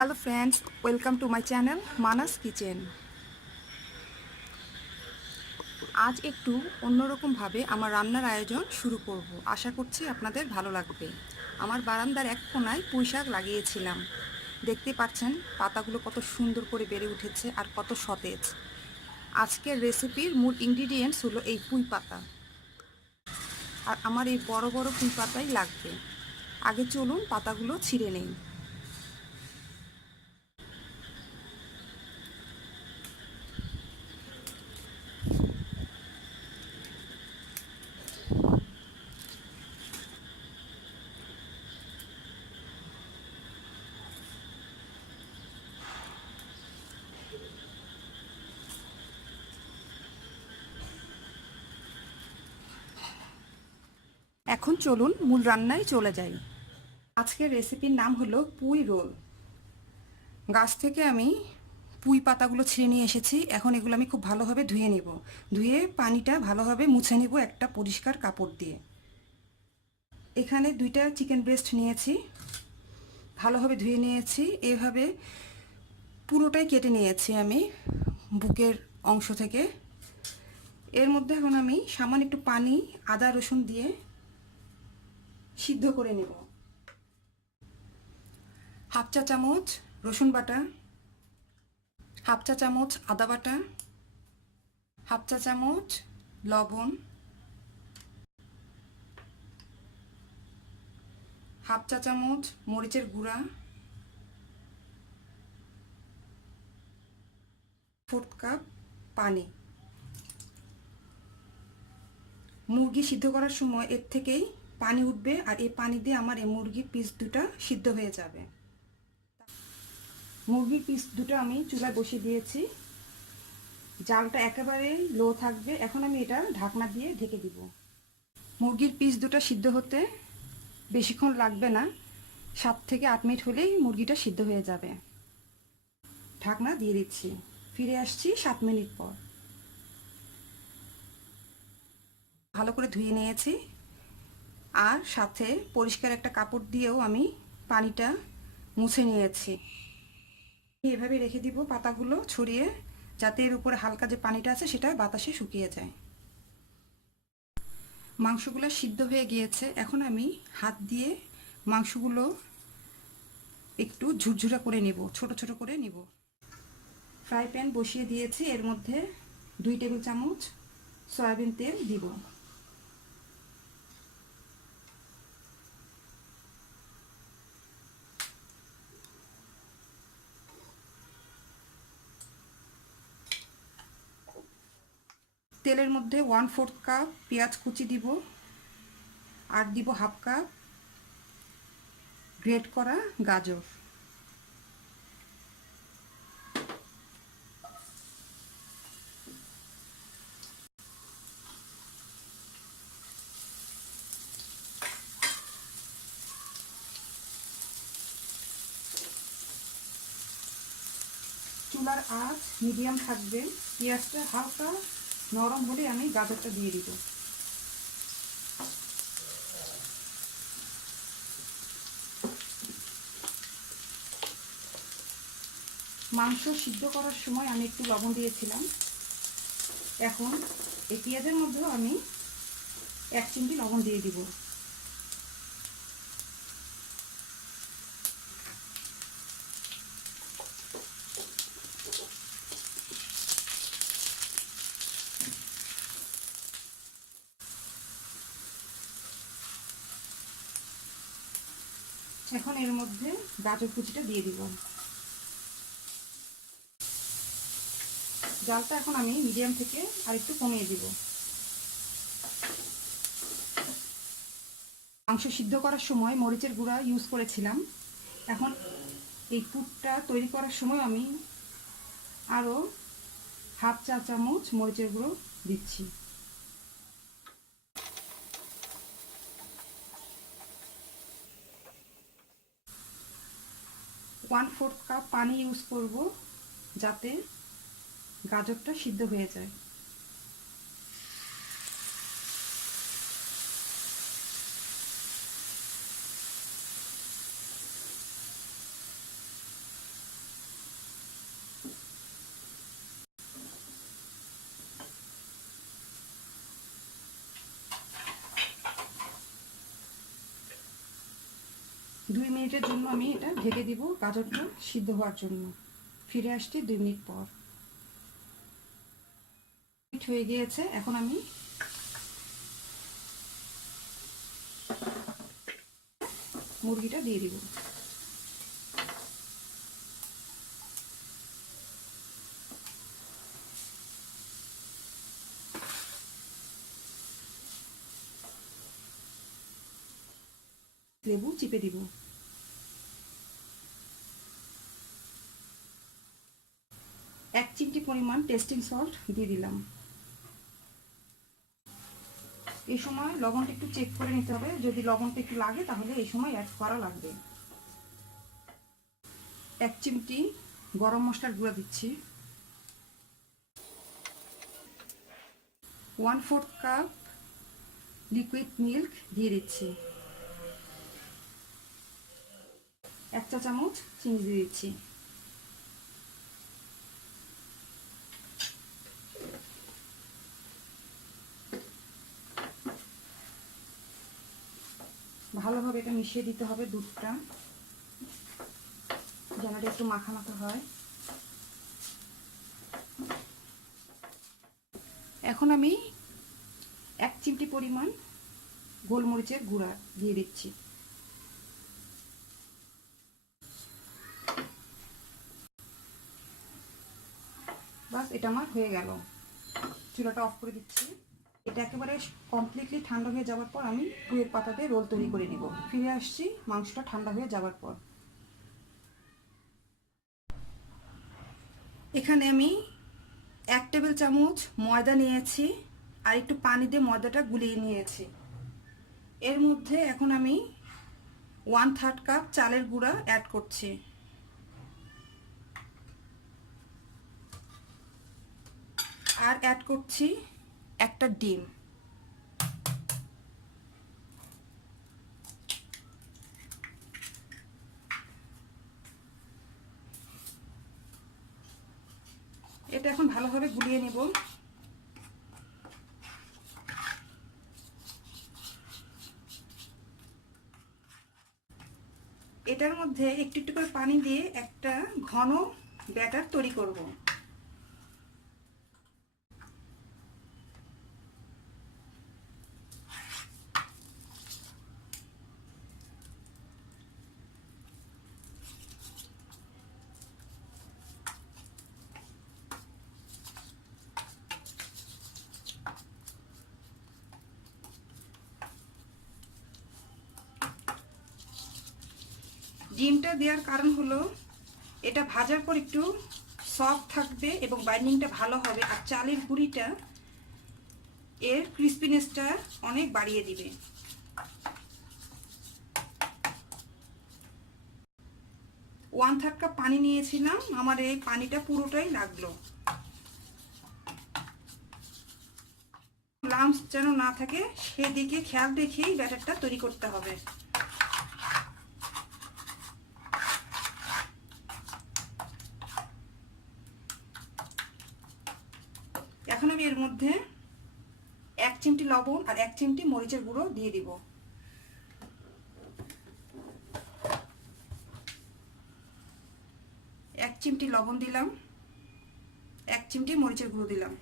Hello friends, welcome to my channel Manas kitchen. আজ একটু অন্যরকমভাবে আমার রান্নার আয়োজন শুরু করব। আশা করছি আপনাদের ভালো লাগবে। আমার বারান্দার এক কোণায় পুঁই শাক লাগিয়েছিলাম। দেখতে পাচ্ছেন পাতাগুলো কত সুন্দর করে বেড়ে উঠেছে আর কত সতেজ। আজকের রেসিপির মূল ইনগ্রিডিয়েন্টস হলো এই পুঁই পাতা, আর আমার এই বড় বড় পুঁই পাতাই লাগবে। আগে চলুন পাতাগুলো ছিঁড়ে নেই। এখন চলুন মূল রান্নায় চলে যাই। আজকের রেসিপির নাম হলো পুঁই রোল। গাছ থেকে আমি পুঁই পাতাগুলো ছিঁড়ে নিয়ে এসেছি। এখন এগুলো আমি খুব ভালোভাবে ধুয়ে নিব। ধুয়ে পানিটা ভালোভাবে মুছে নিব একটা পরিষ্কার কাপড় দিয়ে। এখানে 2টা চিকেন ব্রেস্ট নিয়েছি, ভালোভাবে ধুয়ে নিয়েছি। এইভাবে পুরোটাই কেটে নিয়েছি আমি বুকের অংশ থেকে। এর মধ্যে এখন আমি সামান্য একটু পানি, আদা রসুন দিয়ে সিদ্ধ করে নেব। হাফ চা চামচ রসুন বাটা, হাফ চা চামচ আদা বাটা, হাফ চা চামচ লবণ, হাফ চা চামচ মরিচের গুঁড়া, 1/4 কাপ পানি। মুরগি সিদ্ধ করার সময় এর থেকেই পানি উঠবে, আর এই পানি দিয়ে আমার এই মুরগির পিস দুটো সিদ্ধ হয়ে যাবে। মুরগির পিস দুটো আমি চুলায় বসিয়ে দিয়েছি। জালটা একেবারে লো থাকবে। এখন আমি এটা ঢাকনা দিয়ে ঢেকে দিব। মুরগির পিস দুটো সিদ্ধ হতে বেশিক্ষণ লাগবে না, 7 থেকে 8 মিনিট হলেই মুরগিটা সিদ্ধ হয়ে যাবে। ঢাকনা দিয়ে দিচ্ছি। ফিরে আসছি 7 মিনিট পর। ভালো করে ধুয়ে নিয়েছি, আর সাথে পরিষ্কার একটা কাপড় দিয়েও আমি পানিটা মুছে নিয়েছি। এভাবে রেখে দিব পাতাগুলো ছড়িয়ে, যাতে এর উপরে হালকা যে পানিটা আছে সেটা বাতাসে শুকিয়ে যায়। মাংসগুলো সিদ্ধ হয়ে গিয়েছে। এখন আমি হাত দিয়ে মাংসগুলো একটু ঝুরঝুরা করে নিব, ছোট ছোট করে নিব। ফ্রাই প্যান বসিয়ে দিয়েছি। এর মধ্যে 2 টেবিল চামচ সয়াবিন তেল দিব। তেলের মধ্যে 1/4 কাপ পেঁয়াজ কুচি দিব, আর দিব হাফ কাপ গ্রেট করা গাজর। চুলার আঁচ মিডিয়াম থাকবে। পেঁয়াজটা হালকা নরম হলে আমি গাজরটা দিয়ে দিব। মাংস সিদ্ধ করার সময় আমি একটু লবণ দিয়েছিলাম। এখন এই পেঁয়াজের মধ্যেও আমি 1 চিমটি লবণ দিয়ে দিব। এখন এর মধ্যে গাজর কুচিটা দিয়ে দিব। জালটা এখন আমি মিডিয়াম থেকে আরেকটু কমিয়ে দিব। মাংস সিদ্ধ করার সময় মরিচের গুঁড়া ইউজ করেছিলাম। এখন এই পুরটা তৈরি করার সময় আমি আরও হাফ চা চামচ মরিচের গুঁড়ো দিচ্ছি। ওয়ান ফোর্থ কাপ পানি ইউজ করব, যাতে গাজরটা সিদ্ধ হয়ে যায়। 2 মিনিটের জন্য আমি এটা ঢেকে দিব গাজরটা সিদ্ধ হওয়ার জন্য। ফিরে আসছি 2 মিনিট পর। হয়ে গিয়েছে, এখন আমি মুরগিটা দিয়ে দিব। লেবু চিপে দিব। 1 চিমটি পরিমাণ টেস্টিং সল্ট দিয়ে দিলাম। এই সময় লবণটা একটু চেক করে নিতে হবে, যদি লবণটা একটু লাগে তাহলে এই সময় অ্যাড করা লাগবে। 1 চিমটি গরম মশলার গুঁড়া দিচ্ছি। 1/4 কাপ লিকুইড মিল্ক দিয়ে দিচ্ছি। 1 চা চামচ চিনি দিয়ে দিচ্ছি। ভালোভাবে এটা মিশিয়ে দিতে হবে দুধটা, যেন এটা একটু মাখা মাখা হয়। এখন আমি 1 চিমটি পরিমাণ গোলমরিচের গুঁড়া দিয়ে দিচ্ছি। বাস, এটা আমার হয়ে গেল। চুলাটা অফ করে দিচ্ছি। এটা একেবারে কমপ্লিটলি ঠান্ডা হয়ে যাওয়ার পর আমি পুইয়ের পাতাতে রোল তৈরি করে নিব। ফিরে আসছি মাংসটা ঠান্ডা হয়ে যাওয়ার পর। এখানে আমি 1 টেবিল চামচ ময়দা নিয়েছি আর একটু পানি দিয়ে ময়দাটা গুলিয়ে নিয়েছি। এর মধ্যে এখন আমি 1/3 কাপ চালের গুঁড়া অ্যাড করছি। আর অ্যাড করছি একটা ডিম। এটা এখন ভালোভাবে গুলিয়ে নেব। এটার মধ্যে একটু একটু করে পানি দিয়ে একটা ঘন ব্যাটার তৈরি করব। ডিমটা দেওয়ার কারণ হলো এটা ভাজার পর একটু সফট থাকবে এবং বাইন্ডিংটা ভালো হবে, আর চালের গুঁড়িটা এর ক্রিস্পিনেসটা অনেক বাড়িয়ে দিবে। 1/3 কাপ পানি নিয়েছিলাম, আমার এই পানিটা পুরোটাই লাগলো। লাম্পস যেন না থাকে সেদিকে খেয়াল রেখেই ব্যাটারটা তৈরি করতে হবে। এখন আমি এর মধ্যে 1 চিমটি লবণ আর 1 চিমটি মরিচের গুঁড়ো দিয়ে দিব। এক চিমটি লবণ দিলাম, 1 চিমটি মরিচের গুঁড়ো দিলাম।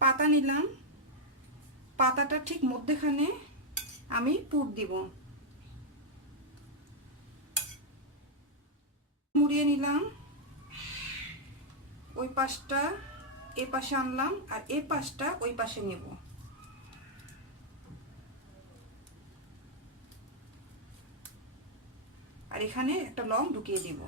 পাতা নিলাম, পাতাটা ঠিক মধ্যখানে আমি পুর দিব। মুড়িয়ে নিলাম, ওই পাশটা এ পাশে আনলাম আর এ পাশটা ওই পাশে নেব। আর এখানে একটা লং ঢুকিয়ে দিব।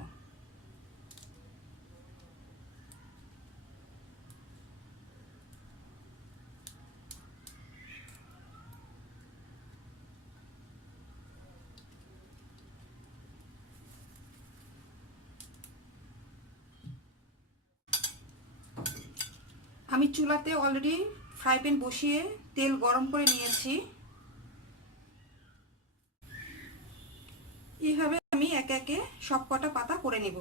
আমি চুলাতে অলরেডি ফ্রাই প্যান বসিয়ে তেল গরম করে নিয়েছি। একইভাবে আমি একে একে সব কটা পাতা করে নিব।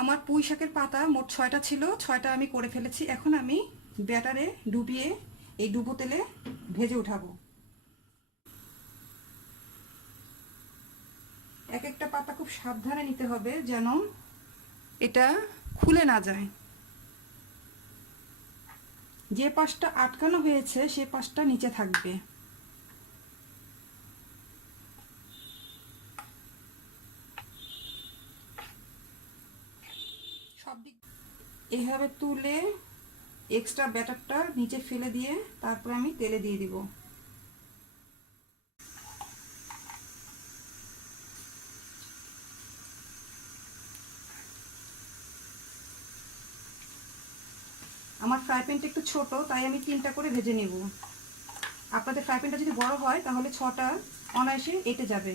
আমার পুঁই শাকের পাতা মোট 6টা ছিল, 6টা আমি করে ফেলেছি। এখন আমি ব্যাটারে ডুবিয়ে এই ডুবো তেলে ভেজে উঠাবো। এক একটা পাতা খুব সাবধানে নিতে হবে যেন এটা খুলে না যায়। যে পাশটা আটকানো হয়েছে সে পাশটা নিচে থাকবে। সব দিক এইভাবে তুলে এক্সট্রা ব্যাটারটা নিচে ফেলে দিয়ে তারপর আমি তেলে দিয়ে দিব। আমার ফ্রাই প্যানটা একটু ছোট, তাই আমি 3টা করে ভেজে নেব। আপনাদের ফ্রাই প্যানটা যদি বড় হয় তাহলে 6টা অনায়াসে এঁটে যাবে।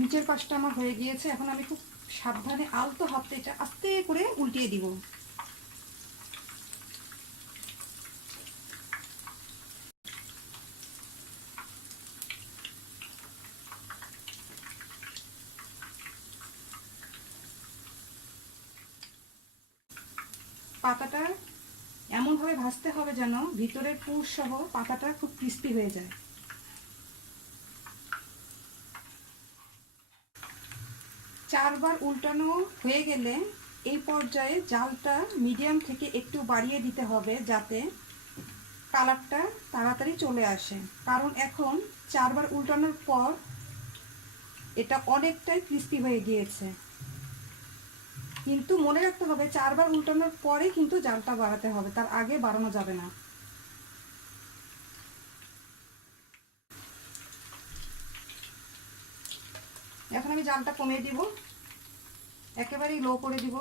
নিচের পাশটা আমার হয়ে গিয়েছে। এখন আমি খুব সাবধানে আলতো হাতে এটা আস্তে করে উল্টিয়ে দিব। পাতাটা এমনভাবে ভাজতে হবে যেন ভিতরের পুর সহ পাতাটা খুব ক্রিস্পি হয়ে যায়। চারবার উল্টানো হয়ে গেলে এই পর্যায়ে জালটা মিডিয়াম থেকে একটু বাড়িয়ে দিতে হবে যাতে কালারটা তাড়াতাড়ি চলে আসে। কারণ এখন 4বার উল্টানোর পর এটা অনেকটাই ক্রিস্পি হয়ে গিয়েছে। কিন্তু মনে রাখতে হবে 4বার উল্টানোর পরে কিন্তু জালটা বাড়াতে হবে, তার আগে বাড়ানো যাবে না। এখন আমি জালটা কমিয়ে দিব, একেবারেই লো করে দিব।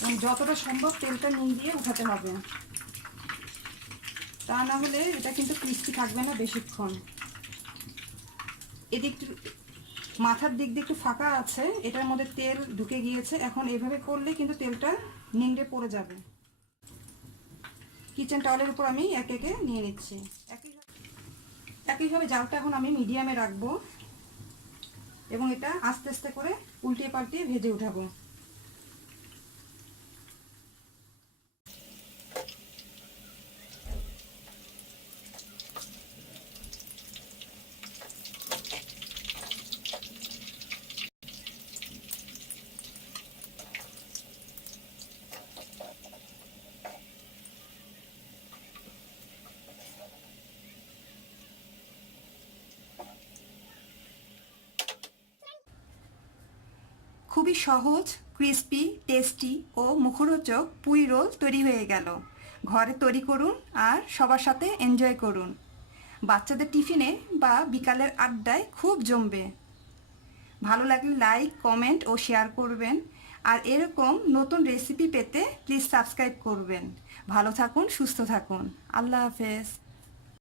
এবং যতটা সম্ভব তেলটা নুন দিয়ে উঠাতে হবে, তা না হলে এটা কিন্তু ক্রিস্পি থাকবে না বেশিক্ষণ। এদিক মাথার দিক দিয়ে একটু ফাঁকা আছে, এটার মধ্যে তেল ঢুকে গিয়েছে। এখন এভাবে করলে কিন্তু তেলটা নিংড়ে পড়ে যাবে। কিচেন টাওয়ালের উপর আমি একে একে নিয়ে নিচ্ছি। একইভাবে জালটা এখন আমি মিডিয়ামে রাখবো এবং এটা আস্তে আস্তে করে উল্টিয়ে পাল্টিয়ে ভেজে উঠাবো। খুবই সহজ, ক্রিস্পি, টেস্টি ও মুখরোচক পুঁই রোল তৈরি হয়ে গেল। ঘরে তৈরি করুন আর সবার সাথে এনজয় করুন। বাচ্চাদের টিফিনে বা বিকালের আড্ডায় খুব জমবে। ভালো লাগলে লাইক, কমেন্ট ও শেয়ার করবেন। আর এরকম নতুন রেসিপি পেতে প্লিজ সাবস্ক্রাইব করবেন। ভালো থাকুন, সুস্থ থাকুন। আল্লাহ হাফেজ।